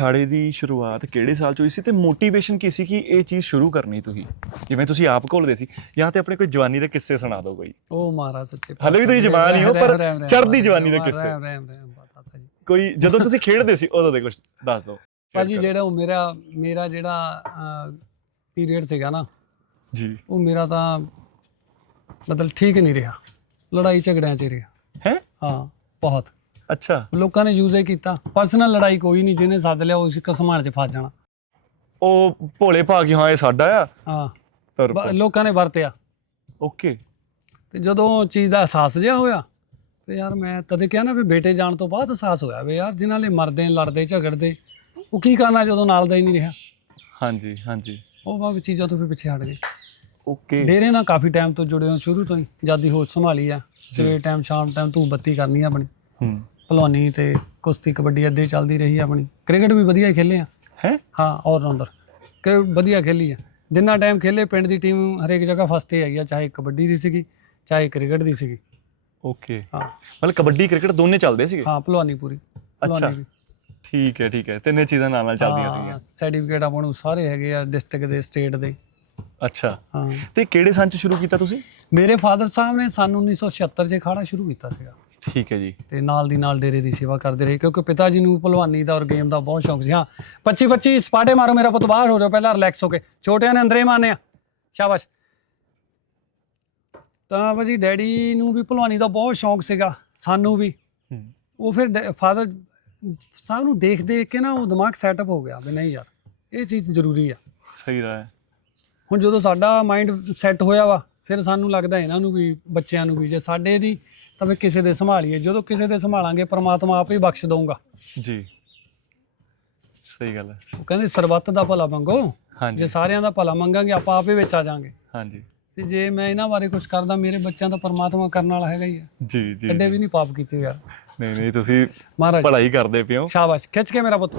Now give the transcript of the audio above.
ਅਖਾੜੇ ਦੀ ਸ਼ੁਰੂਆਤ ਕਿਹੜੇ ਸਾਲ ਚ ਹੋਈ ਸੀ ਤੇ ਮੋਟੀਵੇਸ਼ਨ ਕੀ ਸੀ ਕਿ ਇਹ ਚੀਜ਼ ਸ਼ੁਰੂ ਕਰਨੀ ਤੁਸੀਂ? ਜਿਵੇਂ ਤੁਸੀਂ ਆਪ ਘੋਲਦੇ ਸੀ ਜਾਂ ਤੇ ਆਪਣੇ ਕੋਈ ਜਵਾਨੀ ਦੇ ਕਿੱਸੇ ਸੁਣਾ ਦਿਓ ਕੋਈ? ਉਹ ਮਹਾਰਾਜ ਸੱਚੇ ਹਲੇ ਵੀ ਤੁਸੀਂ ਜਵਾਨ ਹੀ ਹੋ, ਪਰ ਚੜ੍ਹਦੀ ਜਵਾਨੀ ਦੇ ਕਿੱਸੇ। ਕੋਈ ਜਦੋਂ ਤੁਸੀਂ ਖੇਡਦੇ ਸੀ ਉਦੋਂ ਦੇ ਕੁਝ ਦੱਸ ਦਿਓ। ਭਾਜੀ ਜਿਹੜਾ ਉਹ ਮੇਰਾ ਮੇਰਾ ਜਿਹੜਾ ਪੀਰੀਅਡ ਸੀਗਾ ਨਾ ਜੀ। ਉਹ ਮੇਰਾ ਤਾਂ ਮਤਲਬ ਠੀਕ ਨਹੀਂ ਰਿਹਾ। ਲੜਾਈ ਝਗੜਿਆਂ 'ਚ ਰਿਹਾ। ਹੈ? ਹਾਂ ਬਹੁਤ। ਅੱਛਾ। ਲੋਕਾਂ ਨੇ ਯੂਜ਼ ਇਹ ਕੀਤਾ। ਪਰਸਨਲ ਲੜਾਈ ਕੋਈ ਨਹੀਂ ਜਿਹਨੇ ਸੱਦ ਲਿਆ ਉਸ ਕਸਮਾਨ 'ਚ ਫਸ ਜਾਣਾ। ਉਹ ਭੋਲੇ ਭਾਗ ਹੀ ਹਾਂ ਇਹ ਸਾਡਾ ਆ। ਹਾਂ। ਤੁਰ ਬ- ਲੋਕਾਂ ਨੇ ਵਰਤਿਆ। ਓਕੇ। ਤੇ ਜਦੋਂ ਉਹ ਚੀਜ਼ ਦਾ ਅਹਿਸਾਸ ਜਿਹਾ ਹੋਇਆ ਤੇ ਯਾਰ ਮੈਂ ਤਦੇ ਕਿਹਾ ਨਾ ਵੀ ਬੇਟੇ ਜਾਣ ਤੋਂ ਬਾਅਦ ਅਹਿਸਾਸ ਹੋਇਆ ਵੀ ਯਾਰ ਜਿਨ੍ਹਾਂ ਲਈ ਮਰਦੇ ਲੜਦੇ ਝਗੜਦੇ ਉਹ ਕੀ ਕਰਨਾ ਜਦੋਂ ਨਾਲ ਦਾ ਹੀ ਨਹੀਂ ਰਿਹਾ? ਹਾਂਜੀ ਹਾਂਜੀ। ਉਹ ਬਾਅਦ ਚੀਜ਼ਾਂ ਤੋਂ ਵੀ ਪਿੱਛੇ ਹਟ ਗਏ। ਓਕੇ। ਡੇਰੇ ਨਾਲ ਕਾਫੀ ਟਾਈਮ ਤੋਂ ਜੁੜੇ ਹਾਂ ਸ਼ੁਰੂ ਤੋਂ ਹੀ। ਜਦ ਦੀ ਹੋਸ਼ ਸੰਭਾਲੀ ਆ ਸਵੇਰ ਟਾਈਮ ਸ਼ਾਮ ਟਾਈਮ ਧੂਪ ਬੱਤੀ ਕਰਨੀ ਆ ਆਪਣੀ। ਹੂੰ। ਭਲਵਾਨੀ ਤੇ ਕੁਸ਼ਤੀ ਕਬੱਡੀ ਅੱਦੇ ਚੱਲਦੀ ਰਹੀ ਆ ਆਪਣੀ। ਕ੍ਰਿਕਟ ਵੀ ਵਧੀਆ ਹੀ ਖੇਲੇ ਆ। ਹੈ? ਹਾਂ ਔਰ ਰਾਉਂਡਰ ਕਿ ਵਧੀਆ ਖੇਲੀ ਆ। ਜਿੰਨਾ ਟਾਈਮ ਖੇਲੇ ਪਿੰਡ ਦੀ ਟੀਮ ਹਰੇਕ ਜਗ੍ਹਾ ਫਸਟ ਹੀ ਆਈ ਆ ਚਾਹੇ ਕਬੱਡੀ ਦੀ ਸੀਗੀ ਚਾਹੇ ਕ੍ਰਿਕਟ ਦੀ ਸੀਗੀ। ਓਕੇ ਹਾਂ। ਮਤਲਬ ਕਬੱਡੀ ਕ੍ਰਿਕਟ ਦੋਨੇ ਚੱਲਦੇ ਸੀਗੇ? ਹਾਂ ਭਲਵਾਨੀ ਪੂਰੀ। ਭਲਵਾਨੀ ਵੀ। ਠੀਕ ਹੈ ਠੀਕ ਹੈ। ਤਿੰਨੇ ਚੀਜ਼ਾਂ ਨਾਲ ਨਾਲ ਚੱਲਦੀਆਂ ਸੀਗੀਆਂ। ਸਰਟੀਫਿਕੇਟ ਆਪਾਂ ਨੂੰ ਸਾਰੇ ਹੈਗੇ ਆ ਡਿਸਟ੍ਰਿਕਟ ਦੇ ਸਟੇਟ ਦੇ। ਅੱਛਾ। ਹਾਂ। ਤੇ ਕਿਹੜੇ ਸੰਨ ਚ ਸ਼ੁਰੂ ਕੀਤਾ ਤੁਸੀਂ? ਮੇਰੇ ਫਾਦਰ ਸਾਹਿਬ ਨੇ ਸਨ 1976 'ਚ ਖਾੜਾ ਸ਼ੁਰੂ ਕੀਤਾ ਸੀਗਾ। ਠੀਕ ਹੈ ਜੀ। ਤੇ ਨਾਲ ਦੀ ਨਾਲ ਡੇਰੇ ਦੀ ਸੇਵਾ ਕਰਦੇ ਰਹੇ ਕਿਉਂਕਿ ਪਿਤਾ ਜੀ ਨੂੰ ਭਲਵਾਨੀ ਦਾ ਔਰ ਗੇਮ ਦਾ ਬਹੁਤ ਸ਼ੌਂਕ ਸੀ। ਹਾਂ 25 25 ਸਪਾਟੇ ਮਾਰੋ ਮੇਰਾ ਪੁੱਤ ਬਾਹਰ ਹੋ ਜਾਓ ਪਹਿਲਾਂ ਰਿਲੈਕਸ ਹੋ ਕੇ। ਛੋਟਿਆਂ ਨੇ ਅੰਦਰੇ ਮਾਰਨੇ ਆ। ਸ਼ਾਬਾਸ਼। ਤਾਂ ਭਾਜੀ ਡੈਡੀ ਨੂੰ ਵੀ ਭਲਵਾਨੀ ਦਾ ਬਹੁਤ ਸ਼ੌਂਕ ਸੀਗਾ ਸਾਨੂੰ ਵੀ। ਉਹ ਫਿਰ ਫਾਦਰ ਸਾਹਿਬ ਨੂੰ ਦੇਖ ਦੇਖ ਕੇ ਨਾ ਉਹ ਦਿਮਾਗ ਸੈਟਅਪ ਹੋ ਗਿਆ ਵੀ ਨਹੀਂ ਯਾਰ ਇਹ ਚੀਜ਼ ਜ਼ਰੂਰੀ ਆ। ਸਹੀ ਰਹਾ ਹੈ। ਹੁਣ ਜਦੋਂ ਸਾਡਾ ਮਾਈਂਡ ਸੈੱਟ ਹੋਇਆ ਵਾ ਫਿਰ ਸਾਨੂੰ ਲੱਗਦਾ ਇਹਨਾਂ ਨੂੰ ਵੀ ਬੱਚਿਆਂ ਨੂੰ ਵੀ ਜੇ ਸਾਡੇ ਦੀ ਤਾਂ ਵੀ ਕਿਸੇ ਦੇ ਸੰਭਾਲੀਏ। ਜਦੋਂ ਕਿਸੇ ਦੇ ਸੰਭਾਲਾਂਗੇ ਪ੍ਰਮਾਤਮਾ ਆਪੇ ਹੀ ਬਖਸ਼ ਦਊਗਾ। ਜੀ। ਸਹੀ ਗੱਲ ਹੈ। ਉਹ ਕਹਿੰਦੇ ਸਰਬੱਤ ਦਾ ਭਲਾ ਮੰਗੋ। ਹਾਂਜੀ। ਜੇ ਸਾਰਿਆਂ ਦਾ ਭਲਾ ਮੰਗਾਂਗੇ ਆਪਾਂ ਆਪੇ ਵਿੱਚ ਆ ਜਾਾਂਗੇ। ਹਾਂਜੀ। ਤੇ ਜੇ ਮੈਂ ਇਹਨਾਂ ਬਾਰੇ ਕੁਝ ਕਰਦਾ ਮੇਰੇ ਬੱਚਿਆਂ ਦਾ ਪ੍ਰਮਾਤਮਾ ਕਰਨ ਵਾਲਾ ਹੈਗਾ ਹੀ ਆ ਜੀ ਜੀ। ਐਡੇ ਵੀ ਨਹੀਂ ਪਾਪ ਕੀਤੇ ਯਾਰ। ਨਹੀਂ ਨਹੀਂ ਤੁਸੀਂ ਮਹਾਰਾਜ। ਭਲਾਈ ਕਰਦੇ ਪਿਓ। ਸ਼ਾਬਾਸ਼। ਖਿੱਚ ਕੇ ਮੇਰਾ ਪੁੱਤ।